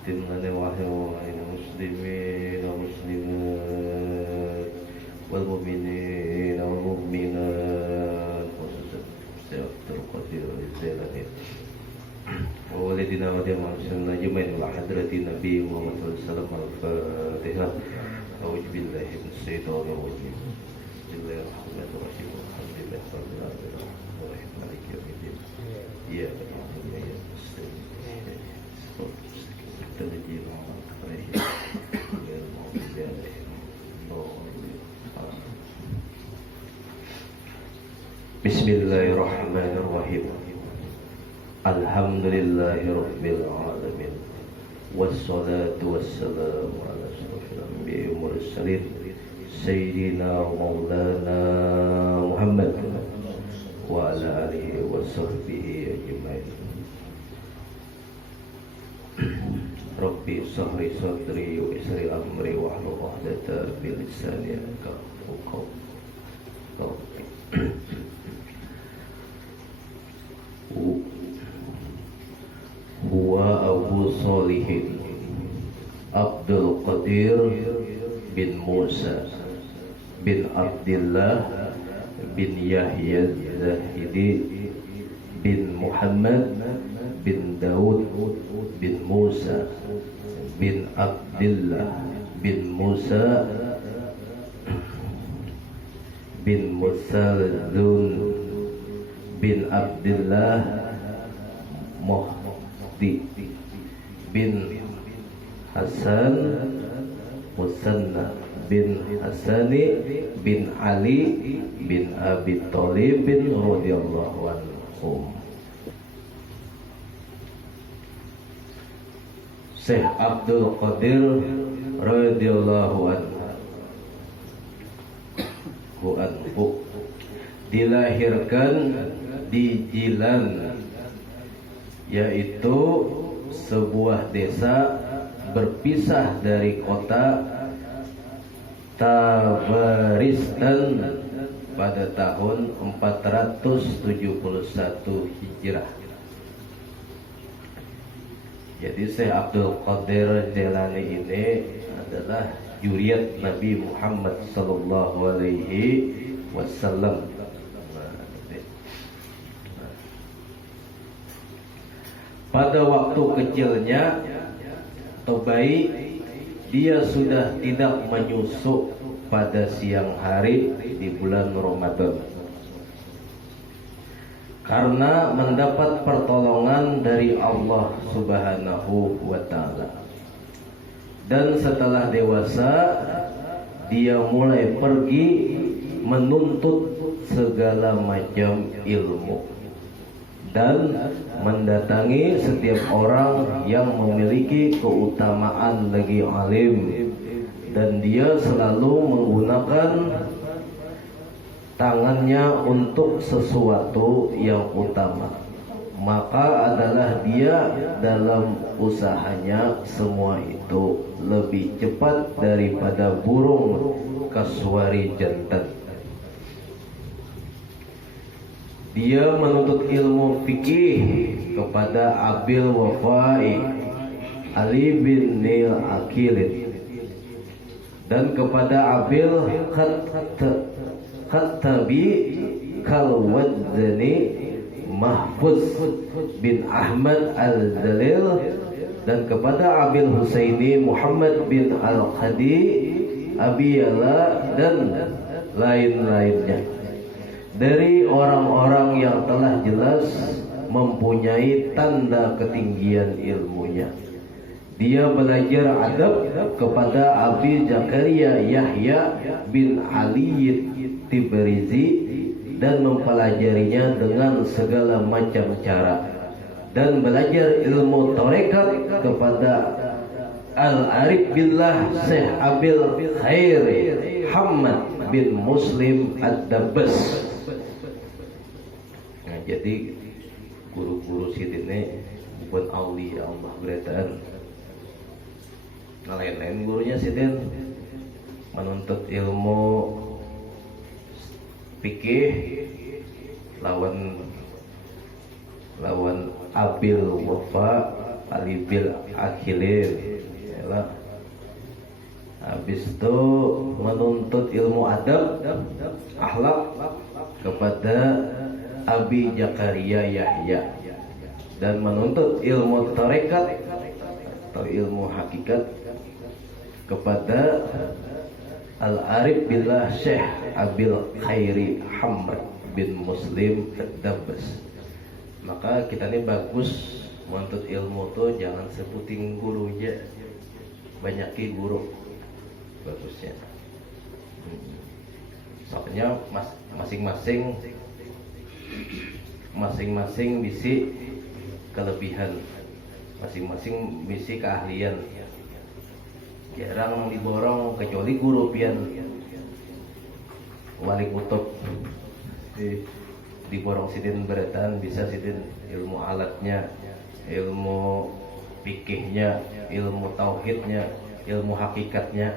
اختم لنا وحوائج المسلمين والمسلمات والمؤمنين والمؤمنات خصوصا سيادة القدير والزيلاني ووالدنا وجميع المسلمين أجمعين وحضرة النبي محمد صلى الله عليه وسلم. الفاتحة. أعوذ بالله من الشيطان الرجيم. بسم الله الرحمن الرحيم. الحمد لله رب العالمين الرحمن مالك يوم الدين. إياك نعبد وإياك نستعين. الذين أنعمت عليهم غير المغضوب عليهم الضالين. بسم الله الرحمن الرحيم. Alhamdulillahi Rabbil Alamin. Wassalatu wassalamu ala asyrafil anbiya'i wal mursalin Sayyidina Maulana Muhammad wa ala alihi wa sahbihi ajma'in. Rabbi sahri sadri wa isri amri wa hlul 'uqdatam min lisani yafqahu qawli. Huwa Abu Solihin Abdul Qadir bin Musa bin Abdullah bin Yahya Zahidi bin Muhammad bin Daud bin Musa bin Abdullah bin Musa bin Musaldun bin Abdullah bin Hasan Musanna bin Hasani bin Ali bin Abi Thalib bin radhiyallahu anhum. Syekh Abdul Qadir radhiyallahu anhu dilahirkan di Jilan, yaitu sebuah desa berpisah dari kota Tabaristan pada tahun 471 Hijrah. Jadi Syekh Abdul Qadir Jailani ini adalah juriyat Nabi Muhammad sallallahu alaihi wasallam. Pada waktu kecilnya atau bayi, dia sudah tidak menyusuk pada siang hari di bulan Ramadan karena mendapat pertolongan dari Allah Subhanahu wa ta'ala. Dan setelah dewasa, dia mulai pergi menuntut segala macam ilmu dan mendatangi setiap orang yang memiliki keutamaan lagi alim, dan dia selalu menggunakan tangannya untuk sesuatu yang utama. Maka adalah dia dalam usahanya semua itu lebih cepat daripada burung kasuari jantan. Dia menuntut ilmu fikih kepada Abil Wafai Ali bin Nil Akilin dan kepada Abil Khattabi Kalwadzani Mahfuz bin Ahmad Al-Zalil dan kepada Abil Husaini Muhammad bin Al-Qadi Abiyala dan lain-lainnya dari orang-orang yang telah jelas mempunyai tanda ketinggian ilmunya. Dia belajar adab kepada Abi Zakaria Yahya bin Ali Tibrizi dan mempelajarinya dengan segala macam cara, dan belajar ilmu tarekat kepada Al-Arif Billah Syekh Abil Khair Hamad bin Muslim Ad-Dabbas. Nah, jadi guru-guru sidine bukan aulia Allah beretaan. Nah, lain-lain gurunya sidin menuntut ilmu fikih lawan Abil Wafa alibil akhilin ya. Habis itu menuntut ilmu adab akhlak kepada Abi Zakaria Yahya, dan menuntut ilmu tarekat atau ilmu hakikat kepada Al-Arif Billah Syekh Abil Khairi Hamr bin Muslim Ad-Dabbas. Maka kita ini bagus menuntut ilmu tuh jangan sebutin guru aja, banyaki guru bagusnya. Soalnya masing-masing bisi kelebihan, masing-masing bisi keahlian. Jarang diborong kecuali guru pian wali kutub diborong sidin beretan, bisa sidin ilmu alatnya, ilmu fikihnya, ilmu tauhidnya, ilmu hakikatnya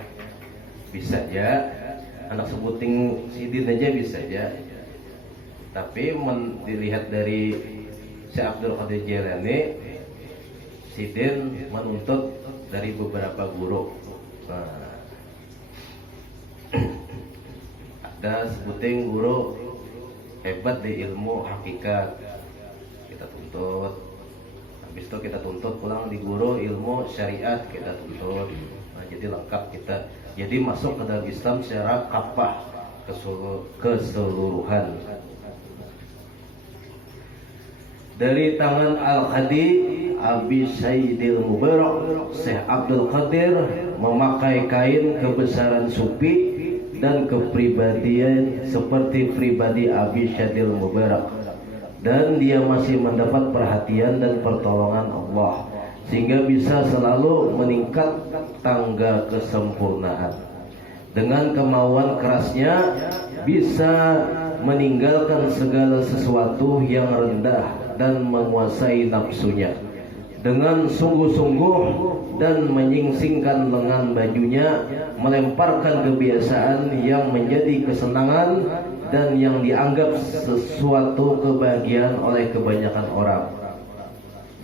bisa aja. Anak sebuting sidin aja bisa aja. Tapi dilihat dari Syekh Abdul Qadir Jailani, sidin menuntut dari beberapa guru. Nah, ada sebuting guru hebat di ilmu hakikat, kita tuntut. Habis itu kita tuntut pulang di guru ilmu syariat, kita tuntut. Nah, jadi lengkap kita. Jadi masuk ke dalam Islam secara kafah, keseluruhan. Dari tangan Al-Hadi Abi Sayyidil Mubarak, Syekh Abdul Qadir memakai kain kebesaran sufi dan kepribadian seperti pribadi Abi Sayyidil Mubarak, dan dia masih mendapat perhatian dan pertolongan Allah sehingga bisa selalu meningkat tangga kesempurnaan. Dengan kemauan kerasnya bisa meninggalkan segala sesuatu yang rendah dan menguasai nafsunya. Dengan sungguh-sungguh dan menyingsingkan lengan bajunya, melemparkan kebiasaan yang menjadi kesenangan dan yang dianggap sesuatu kebahagiaan oleh kebanyakan orang.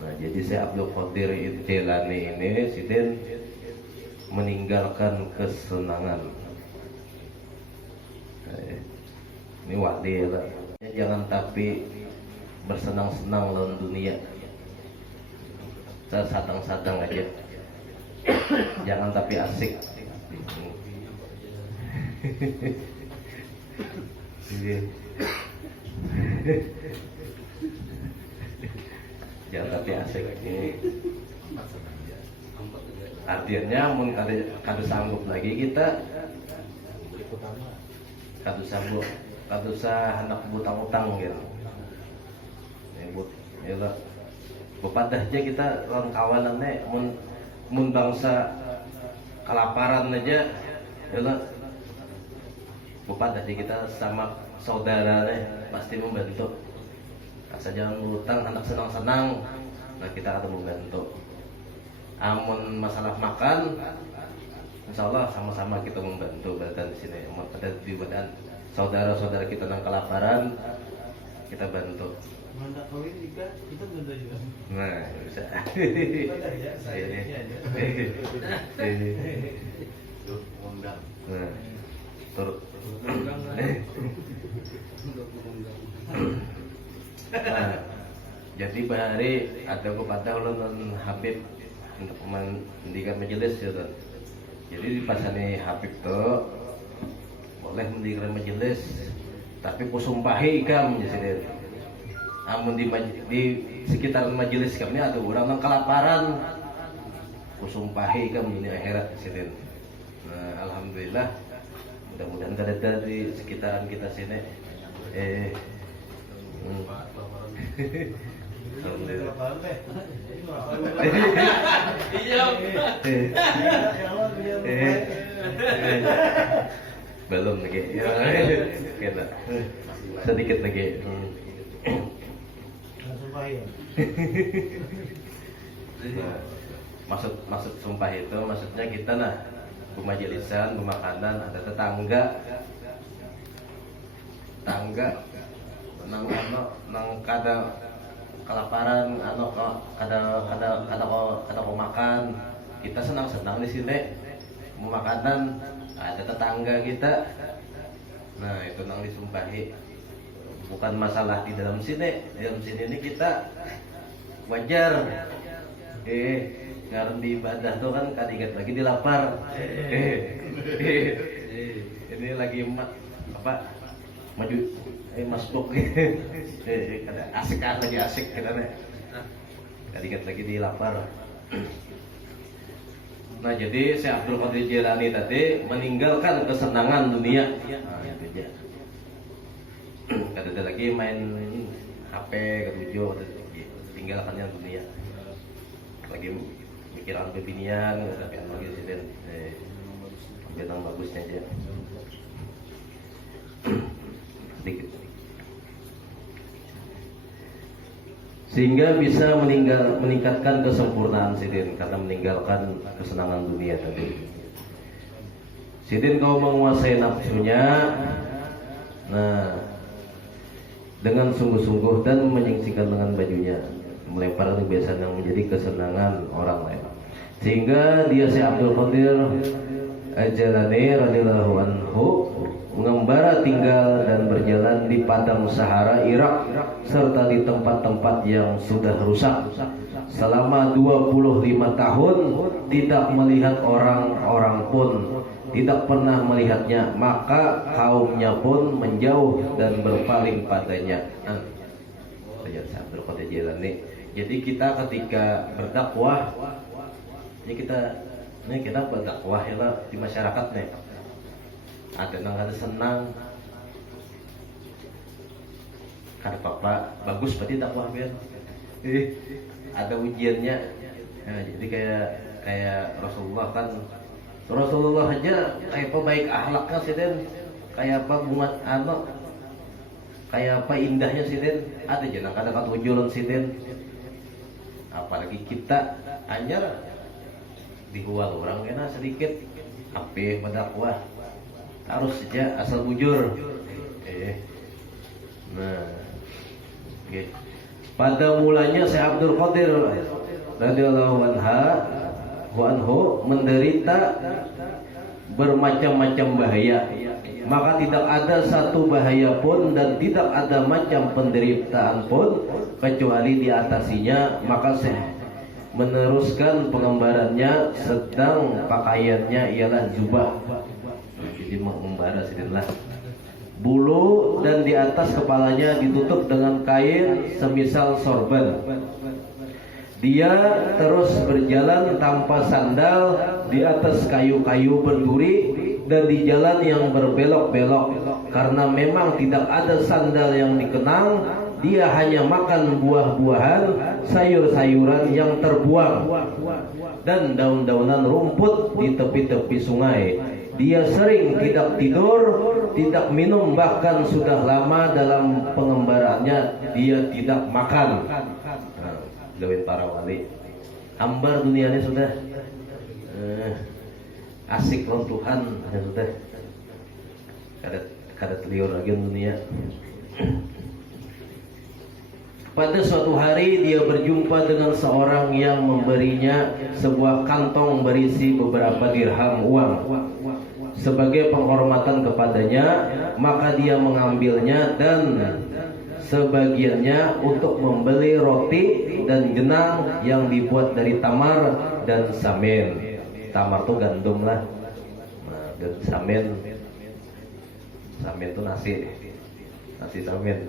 Nah, jadi Syekh Abdul Qadir Jailani ini sidin meninggalkan kesenangan. Ini wadi ya, jangan tapi bersenang-senang dalam dunia, sadang-sadang aja, jangan tapi asik. Jangan tapi asik. Artinya mun kada sanggup lagi kita, kada sanggup, kada usah hendak butang-utang gitu. Ya lah, bepadah aja kita orang kawanannya, mun bangsa kelaparan aja, ya lah, bepadah aja kita sama saudaranya pasti membantu. Asal jangan ngutang, anak senang-senang, nah kita akan membantu. Amun masalah makan, insya Allah sama-sama kita membantu. Berarti di sini, pada di badan saudara-saudara kita yang kelaparan, kita bantu. Mandak kawin juga kita bantu juga. Nah, bisa. Saya undang. Nah, turut. Nah, jadi bahari ada kepada ulun Habib untuk mendirikan majelis ya kan. Jadi di pasane Habib tuh boleh mendirikan majelis, tapi kusumpahi ikam ya sini. Amun di sekitar majelis kami ada orang yang kelaparan, kusumpahi ikam ini akhirat sini. Nah, alhamdulillah, mudah-mudahan ada di sekitaran kita sini. Alhamdulillah. Belum lagi. Kita sedikit lagi. Maksud sumpah itu maksudnya kita nah pemajelisan, pemakanan, ada tetangga nang kada kelaparan, kada ko makan, kita senang-senang di sini mau makanan, ada tetangga kita, nah itu nang disumpahi, bukan masalah di dalam sini ini kita wajar, ngaran di ibadah tuh kan kadigat lagi dilapar, ini lagi maju masbuk kada asik lagi asik kita nih kadigat lagi dilapar. Nah jadi si Abdul Qadir Jailani tadi meninggalkan kesenangan dunia. Nah itu aja. Kada ada lagi main HP ketujuh, tinggalkan yang dunia. Lagi mikiran kebinian, tapi lagi siden yang bagusnya aja. Sedikit. Sehingga bisa meningkatkan kesempurnaan sidin karena meninggalkan kesenangan dunia tadi. Sidin kau menguasai nafsunya, nah dengan sungguh-sungguh dan menyingsingkan dengan bajunya, melempar kebiasaan yang menjadi kesenangan orang lain. Sehingga dia si Abdul Qadir Jailani radhiyallahu anhu mengembara tinggal dan berjalan di padang Sahara Irak serta di tempat-tempat yang sudah rusak selama 25 tahun, tidak melihat orang-orang pun, tidak pernah melihatnya, maka kaumnya pun menjauh dan berpaling padanya. Jadi kita ketika berdakwah, ini kita berdakwah ya lah di masyarakat nih. Ada senang, kada apa bagus berarti dakwah biar. Ada ujiannya. Nah, jadi kayak Rasulullah kan, Rasulullah aja kayak apa baik akhlaknya sih den, kayak apa bunga kayak apa indahnya sih den. Ada jenang kada katujulan sih den. Apalagi kita anyar dihual orang kena sedikit ape berdakwah. Harus saja asal bujur. Nah, okay. Pada mulanya Syekh Abdul Qadir radhiyallahu anhu menderita bermacam-macam bahaya, maka tidak ada satu bahaya pun dan tidak ada macam penderitaan pun kecuali diatasinya. Maka Syekh meneruskan pengembarannya, sedang pakaiannya ialah jubah. Jadi mengembara sedikitlah bulu dan di atas kepalanya ditutup dengan kain semisal sorban. Dia terus berjalan tanpa sandal di atas kayu-kayu berduri dan di jalan yang berbelok-belok, karena memang tidak ada sandal yang dikenang. Dia hanya makan buah-buahan, sayur-sayuran yang terbuang dan daun-daunan rumput di tepi-tepi sungai. Dia sering tidak tidur, tidak minum, bahkan sudah lama dalam pengembaraannya dia tidak makan. Gawin para wali, ambar dunianya sudah asik lawan Tuhan ya sudah. Kada teliur lagi dunia. Pada suatu hari dia berjumpa dengan seorang yang memberinya sebuah kantong berisi beberapa dirham uang. Sebagai penghormatan kepadanya, maka dia mengambilnya dan sebagiannya untuk membeli roti dan jenang yang dibuat dari tamar dan samin. Tamar itu gandum lah, dan samin itu nasi samin.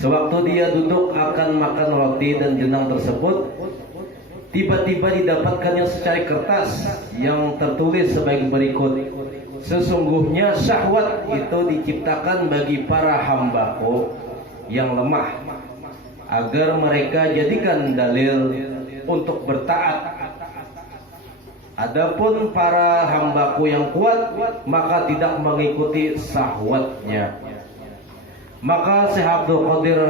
Sewaktu dia duduk akan makan roti dan jenang tersebut, tiba-tiba didapatkannya secari kertas yang tertulis sebagai berikut: sesungguhnya syahwat itu diciptakan bagi para hambaku yang lemah, agar mereka jadikan dalil untuk bertaat. Adapun para hambaku yang kuat, maka tidak mengikuti syahwatnya. Maka Syekh Abdul Qadir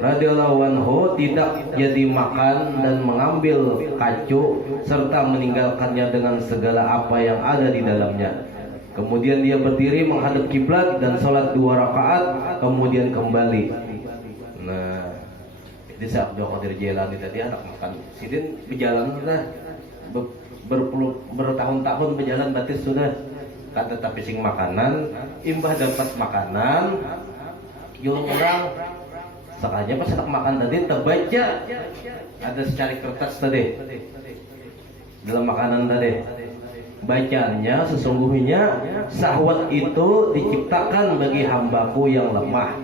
radhiyallahu anhu tidak jadi makan dan mengambil kacu serta meninggalkannya dengan segala apa yang ada di dalamnya. Kemudian dia berdiri menghadap kiblat dan sholat 2 rakaat, kemudian kembali. Nah, jadi si Abdul Qadir Jailani tadi anak makan. Sidin berjalan sudah bertahun-tahun berjalan batis sudah. Kata tapi sing makanan, imbah dapat makanan, yung orang sekalinya pas tak makan tadi terbaca ada secari kertas tadi dalam makanan tadi. Bacanya sesungguhnya syahwat itu diciptakan bagi hambaku yang lemah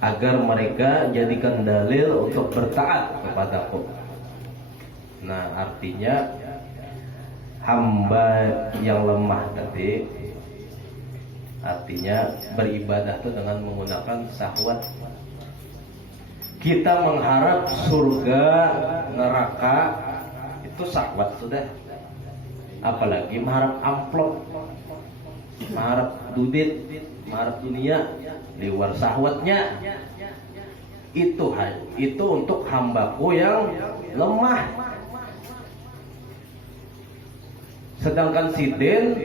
agar mereka jadikan dalil untuk bertaat kepadaku. Nah, artinya hamba yang lemah tadi artinya beribadah itu dengan menggunakan syahwat. Kita mengharap surga, neraka itu syahwat sudah. Apalagi mengharap amplop, mengharap duit, mengharap dunia di luar syahwatnya. Itu untuk hambaku yang lemah. Sedangkan Sidin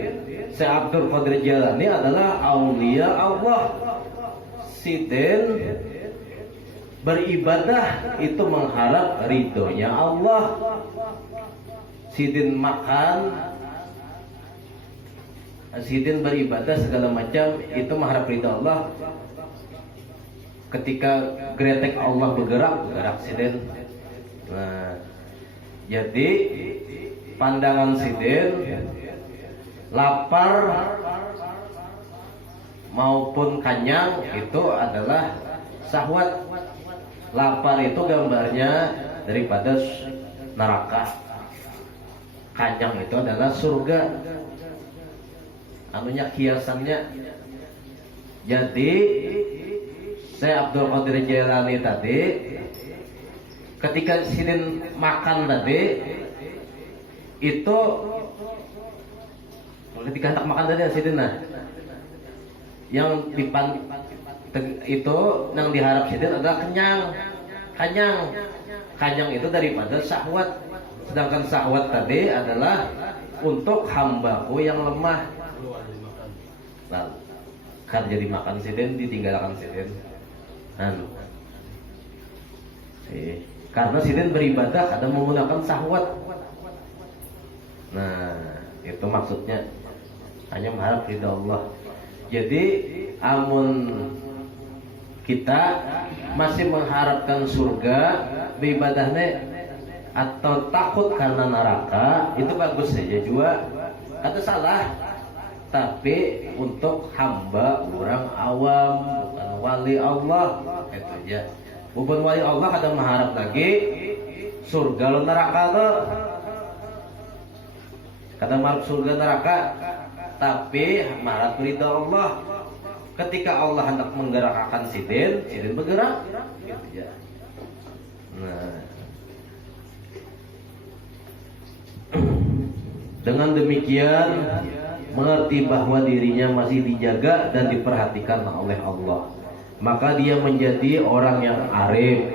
Syekh Abdul Qadir Jailani adalah aulia Allah. Sidin beribadah itu mengharap ridhonya Allah. Sidin makan, Sidin beribadah segala macam itu mengharap ridho Allah. Ketika gretek Allah bergerak Sidin. Nah, jadi pandangan Sidin lapar maupun kenyang itu adalah syahwat. Lapar itu gambarnya daripada neraka. Kenyang itu adalah surga. Anunya hiasannya. Jadi Syekh Abdul Qadir Jailani tadi ketika Sidin makan tadi itu ketika hendak makan tadi Sidin yang itu yang diharap Sidin adalah kenyang itu daripada syahwat. Sedangkan syahwat tadi adalah untuk hambaku yang lemah. Nah, kan jadi makan Sidin ditinggalkan Sidin. Karena Sidin beribadah kadang menggunakan syahwat. Nah, itu maksudnya hanya mengharap ridha Allah. Jadi amun kita masih mengharapkan surga, beribadahnya atau takut karena neraka, itu bagus saja juga. Kata salah. Tapi untuk hamba orang awam, bukan wali Allah, itu aja. Bukan wali Allah kadang mengharap lagi surga lo neraka lo. Kadang mengharap surga neraka, tapi mengharap ridha Allah. Ketika Allah hendak menggerakkan Sidin bergerak. Gitu aja. Nah, dengan demikian mengerti bahwa dirinya masih dijaga dan diperhatikan oleh Allah, maka dia menjadi orang yang arif.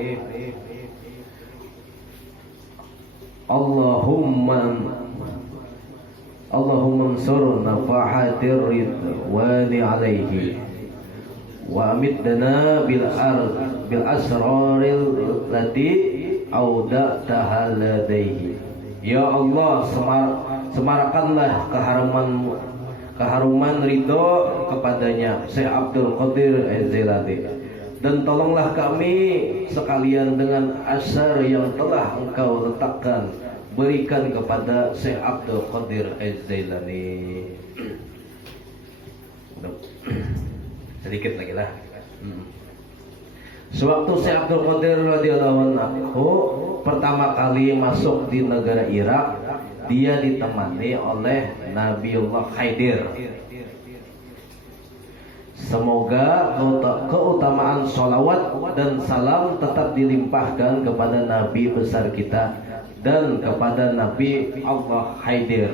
Allahumma ansur nafahatir ridwani alaihi wa amitna bil asraril lati auda'taha ladaihi. Ya Allah, semarakkanlah keharuman ridho kepadanya Syekh Abdul Qadir Az-Jailani, dan tolonglah kami sekalian dengan asar yang telah engkau letakkan, berikan kepada Syekh Abdul Qadir Az-Jailani. Sedikit lagi lah. Sewaktu Syekh Abdul Qadir radhiyallahu anhu pertama kali masuk di negara Irak, dia ditemani oleh Nabiullah Khidir. Semoga keutamaan sholawat dan salam tetap dilimpahkan kepada Nabi besar kita dan kepada Nabi Allah Khidir.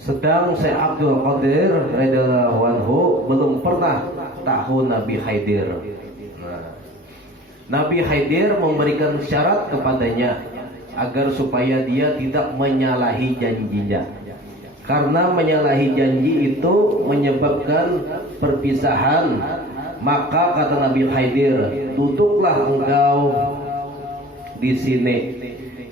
Sedang Syekh Abdul Qadir radhiyallahu anhu belum pernah tahu Nabi Khidir. Nabi Khidir memberikan syarat kepadanya agar supaya dia tidak menyalahi janjinya. Karena menyalahi janji itu menyebabkan perpisahan Maka kata Nabi Khidir, duduklah engkau di sini.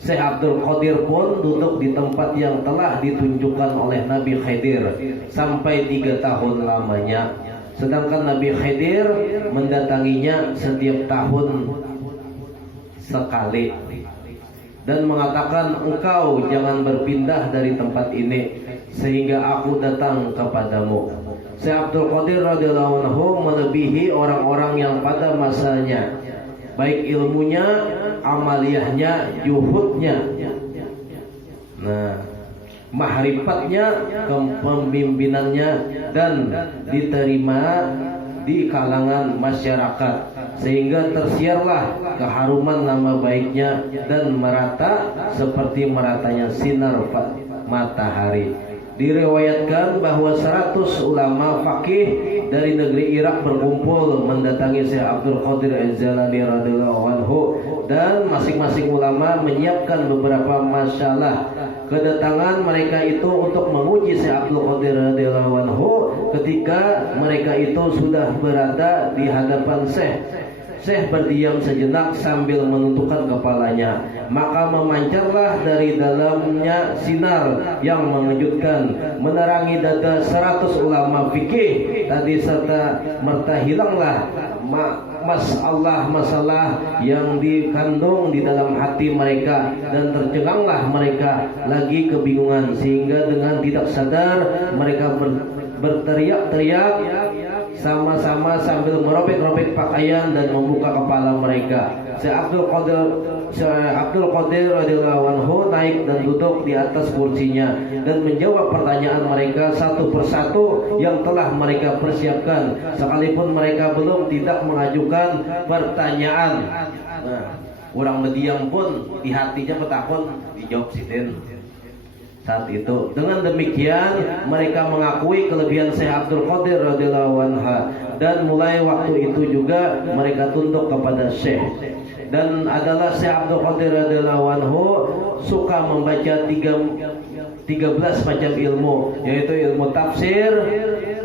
Syekh Abdul Qadir pun duduk di tempat yang telah ditunjukkan oleh Nabi Khidir sampai 3 tahun lamanya. Sedangkan Nabi Khidir mendatanginya setiap tahun sekali dan mengatakan, engkau jangan berpindah dari tempat ini sehingga aku datang kepadamu. Syekh Abdul Qadir radhiyallahu anhu melebihi orang-orang yang pada masanya, baik ilmunya, amaliyahnya, juhudnya, mahrifatnya, kepemimpinannya, dan diterima di kalangan masyarakat, sehingga tersiarlah keharuman nama baiknya dan merata seperti meratanya sinar matahari. Diriwayatkan bahwa 100 ulama fakih dari negeri Irak berkumpul mendatangi Syekh Abdul Qadir Az-Jalani radhiyallahu anhu, dan masing-masing ulama menyiapkan beberapa masalah. Kedatangan mereka itu untuk menguji Syekh Abdul Qadir radhiyallahu anhu ketika mereka itu sudah berada di hadapan Syekh. Syekh berdiam sejenak sambil menundukkan kepalanya. Maka memancarlah dari dalamnya sinar yang mengejutkan, menerangi dada 100 ulama fikih tadi, serta merta hilanglah masalah yang dikandung di dalam hati mereka, dan tercenganglah mereka lagi kebingungan, sehingga dengan tidak sadar mereka berteriak-teriak sama-sama sambil merobek-robek pakaian dan membuka kepala mereka. Syekh Abdul Qadir radhiyallahu anhu naik dan duduk di atas kursinya dan menjawab pertanyaan mereka satu persatu yang telah mereka persiapkan, sekalipun mereka belum tidak mengajukan pertanyaan. Orang berdiam pun di hatinya petakun dijawab siten. Saat itu, dengan demikian mereka mengakui kelebihan Syekh Abdul Qadir radhiyallahu anhu, dan mulai waktu itu juga mereka tunduk kepada Syekh. Dan adalah Syekh Abdul Qadir radhiyallahu anhu suka membaca 13 macam ilmu, yaitu ilmu tafsir,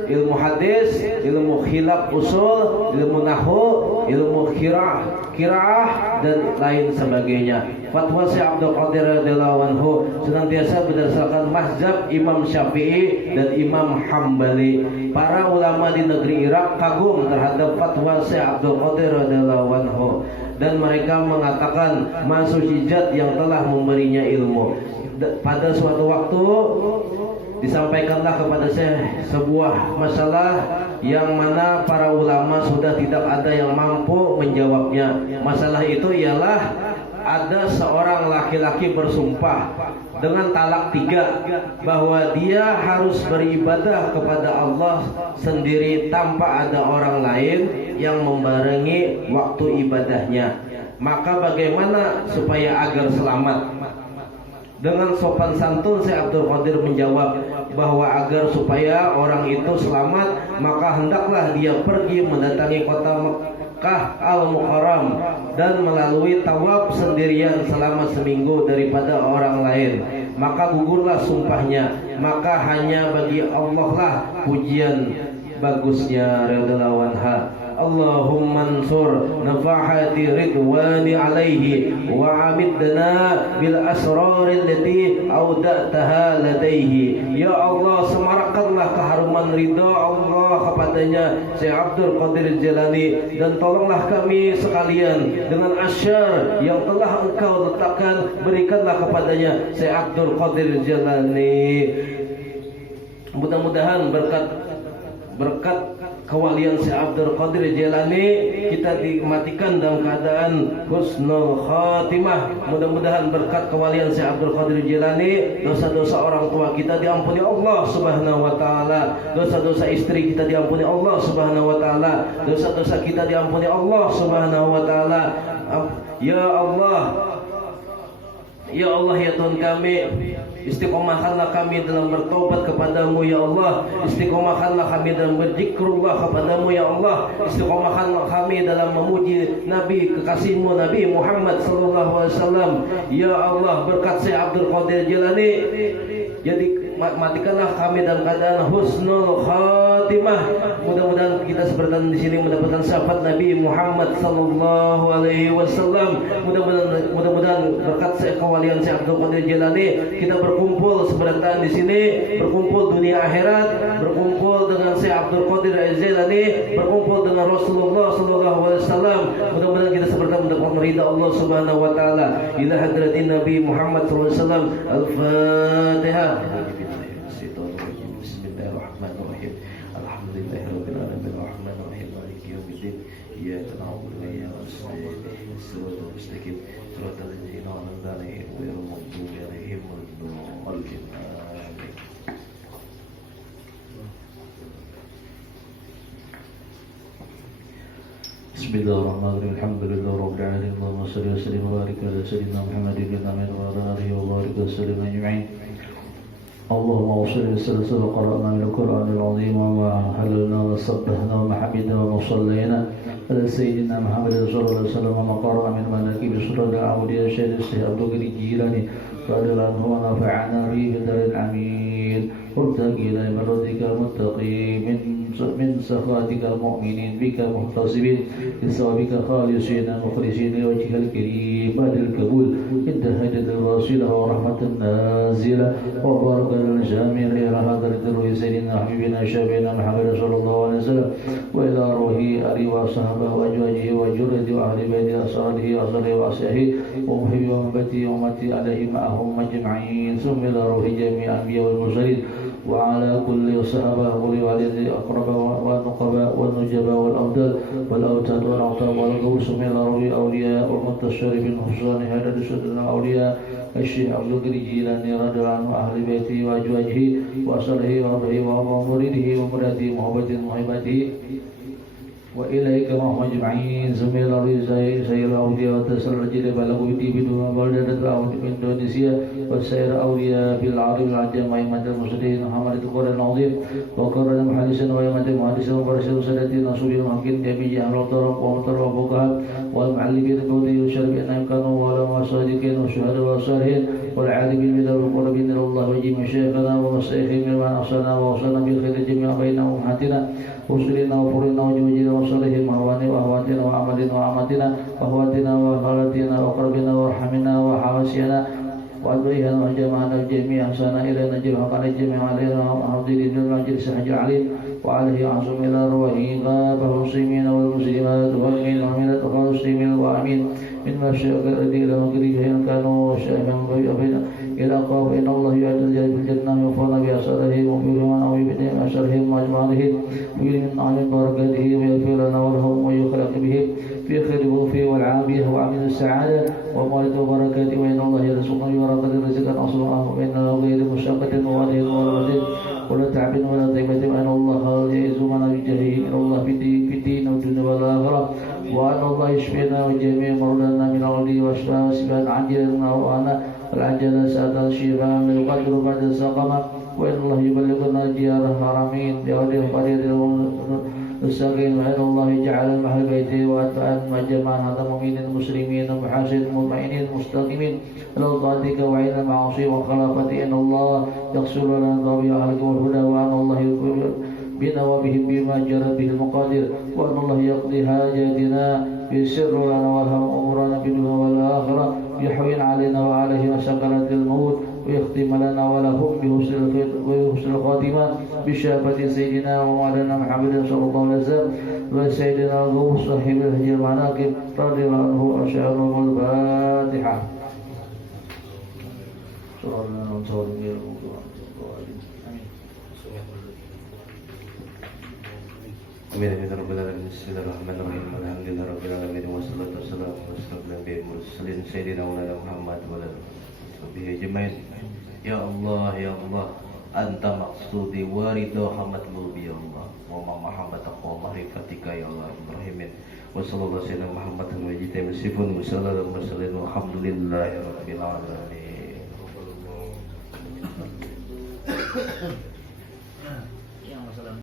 ilmu hadis, ilmu khilaf usul, ilmu nahwu, ilmu qiraah, dan lain sebagainya. Fatwa Syekh Abdul Qadir radhiyallahu anhu senantiasa berdasarkan mazhab Imam Syafi'i dan Imam Hambali. Para ulama di negeri Irak kagum terhadap fatwa Syekh Abdul Qadir radhiyallahu anhu, dan mereka mengatakan masujizat yang telah memberinya ilmu. Pada suatu waktu disampaikanlah kepada Syekh sebuah masalah yang mana para ulama sudah tidak ada yang mampu menjawabnya. Masalah itu ialah ada seorang laki-laki bersumpah dengan talak 3 bahwa dia harus beribadah kepada Allah sendiri tanpa ada orang lain yang membarengi waktu ibadahnya. Maka bagaimana supaya agar selamat? Dengan sopan santun Syekh Abdul Qadir menjawab bahwa agar supaya orang itu selamat, maka hendaklah dia pergi mendatangi kota Mekah Al-Mukarram dan melalui tawaf sendirian selama seminggu daripada orang lain. Maka gugurlah sumpahnya. Maka hanya bagi Allah lah pujian bagusnya radhiyallahu anha. Allahumma ansur nafahati ridwani alaihi wa amidna bil asraril lati audataha ladaihi. Ya Allah, semarakkanlah keharuman ridha Allah kepadanya Syekh Abdul Qadir Jalani, dan tolonglah kami sekalian dengan asyar yang telah engkau letakkan, berikanlah kepadanya Syekh Abdul Qadir Jalani. Mudah-mudahan berkat kewalian Syekh Abdul Qadir Jalani kita dimatikan dalam keadaan husnul khatimah. Mudah-mudahan berkat kewalian Syekh Abdul Qadir Jalani dosa-dosa orang tua kita diampuni Allah Subhanahu wa taala, dosa-dosa istri kita diampuni Allah Subhanahu wa taala, dosa-dosa kita diampuni Allah Subhanahu wa taala. Ya Allah, ya Allah, ya Tuhan kami, istiqomahkanlah kami dalam bertobat kepadamu ya Allah. Istiqomahkanlah kami dalam berzikrullah kepadamu ya Allah. Istiqomahkanlah kami dalam memuji Nabi kekasihmu Nabi Muhammad sallallahu alaihi wasallam. Ya Allah, berkat Syekh Abdul Qadir Jalani matikanlah kami dalam keadaan husnul khatimah. Mudah-mudahan kita seperti di sini mendapatkan syafaat Nabi Muhammad sallallahu alaihi wasallam. Mudah-mudahan berkat kewalian Syekh Abdul Qadir Jailani kita berkumpul sebentar di sini, berkumpul dunia akhirat, berkumpul dengan Syekh Abdul Qadir Jailani, berkumpul dengan Rasulullah sallallahu alaihi wasallam. Mudah-mudahan kita seperti mendapatkan ridha Allah Subhanahu wa taala. Ila hadratin Nabi Muhammad sallallahu alaihi wasallam. Al-Fatihah. Bismillahirrahmanirrahim. Alhamdulillahirabbil alamin arrahmanir rahim maliki yaumiddin. Iyyaka na'budu wa iyyaka nasta'in. Shiratal mustaqim. Shiratal ladzina an'amta 'alaihim ghairil maghdubi 'alaihim waladdallin. Amin. Bismillahirrahmanirrahim. Alhamdulillahirabbil alamin. Allahumma shalli wa sallim wa barik ala sayyidina Muhammadin wa ala alihi wa barik wa sallim ajma'in. اللهم صل وسلم وقرأنا من القرآن العظيم وما حللنا وصبحنا وما حمدنا وما صلينا على سيدنا محمد صلى الله عليه وسلم وما قرأ من مناكب سورة العودية الشهيد الشيخ عبد القادر الجيلاني رضي الله عنه ونفعنا به في الدار العميد وابتغي إلى مرضك المتقين من سخاتك المؤمنين بك محتسبين لثوابك خالصين مخلصين لوجهك الكريم بعد القبول الدهجة الواصلة ورحمة النازلة وبارك الجامع إلى حضرة روح سيدنا حبيبنا شافعنا محمد صلى الله عليه وسلم وإلى روح آله وصحبه وأزواجه وجرده وأهل بيته وأصحابه وأصحابه وأصحابه ومحبي ومبتي وأمتي عليه معهم أجمعين ثم إلى روح جميع الأنبياء والمرسلين وعلى كل الصحابة والوالد الأقرباء والنقباء والنجباء والأفضل والأوتاد والأعطاب والغوث من روح أولياء والمنتشر بالحسن هذا سيدنا أولياء الشيخ عبد القادر الجيلاني رضي الله عنه أهل بيته وأزواجه وأصحابه وأبيه ومريده ومراته محبته محبته وإليك اللهم أجمعين زميل رزاي سير أولياء وتسر الجل بلغوا يدي بدون بلدة الأولياء من إندونيسيا وسير أولياء بالعرب العجم وإمة المسلمين محمد القرآن العظيم وقرن محدثين وإمة المحدثين وبرسل سادتين نصوبين وحكين جميع أهل الطرق ومطر وفقهاء والمعلمين الكودي والشربين كانوا ولا صادقين والشهداء والصالحين والعالمين من المقربين إلى الله وجميع شيخنا ومشايخنا من أحسنا وأوصانا بالخير جميع بين أمهاتنا وصلنا وفرنا وجوجنا وصالحين وأهواننا وأهواتنا وعملنا وعمتنا وأخواتنا وخالاتنا وأقربنا وارحمنا وحواسينا وأدعينا وجمعنا الجميع أحسنا إلى نجيب حقنا الجميع علينا وحفظين المجلس حج عليه وعليه عصم إلى روحه غاب المسلمين والمسلمات والمؤمنات والمسلمين وآمين من مشاء الذي إلى مغربه إن كانوا شاهدا بين إلى قوم إن الله يعد الجلد الجنة يوفون بأسرهم وفيهم أو يبنهم أسرهم وأجمالهم ويلهم عن بركاته ويغفر لنا ولهم ويخلق بهم في خير الوفي والعافية وعمل السعادة وموالد وبركاته وإن الله يرزقنا ببركة رزقا أصلها وإنه غير مشقة ووالد وولد ولا تعب ولا طيبة وأن الله يعزمنا بجاهه من الله في الدين والدنيا والآخرة وأن الله يشفينا وجميع مرضانا من الغد والشفاء وشفاء عاجلا وأنا العجل سأل الشفاء من القدر بعد السقمة وإن الله يبلغنا ديار الحرمين بأرض القرية الساكن وإن الله يجعل محل بيته وأتباعا وجماعة هذا المؤمنين المسلمين المحاسن المطمئنين المستقيمين لو طاعتك وعين المعاصي وخلافتك إن الله يغفر لنا ذنوبنا أهلك والهدى وأن الله يغفر بنا وبهم بما جرت به المقادير وأن الله يقضي حاجاتنا يسر لنا ويرحم أمورنا بالدنيا والآخرة يحوين علينا وعليه سكرات الموت ويختم لنا ولهم بحسن الخاتمة بشافة سيدنا ومولانا محمد صلى الله عليه وسلم وسيدنا الغوث صاحب الهجر المناقب رضي الله عنه وأشهدهم الفاتحة. Amin amin rabbil alamin. Bismillahirrahmanirrahim. Alhamdulillahirabbil alamin wassalatu wassalamu ala nabiyil mursalin sayyidina Muhammad wa ala alihi ajmain. Ya Allah ya Allah, anta maqsudi wa ridha matlubi ya Allah. Wa ma mahabbat taqwa ma'rifatika ya Allah Ibrahimin. Wa sallallahu alaihi wasallam Muhammad wa jita musifun wa sallallahu alaihi wasallam walhamdulillahi rabbil alamin.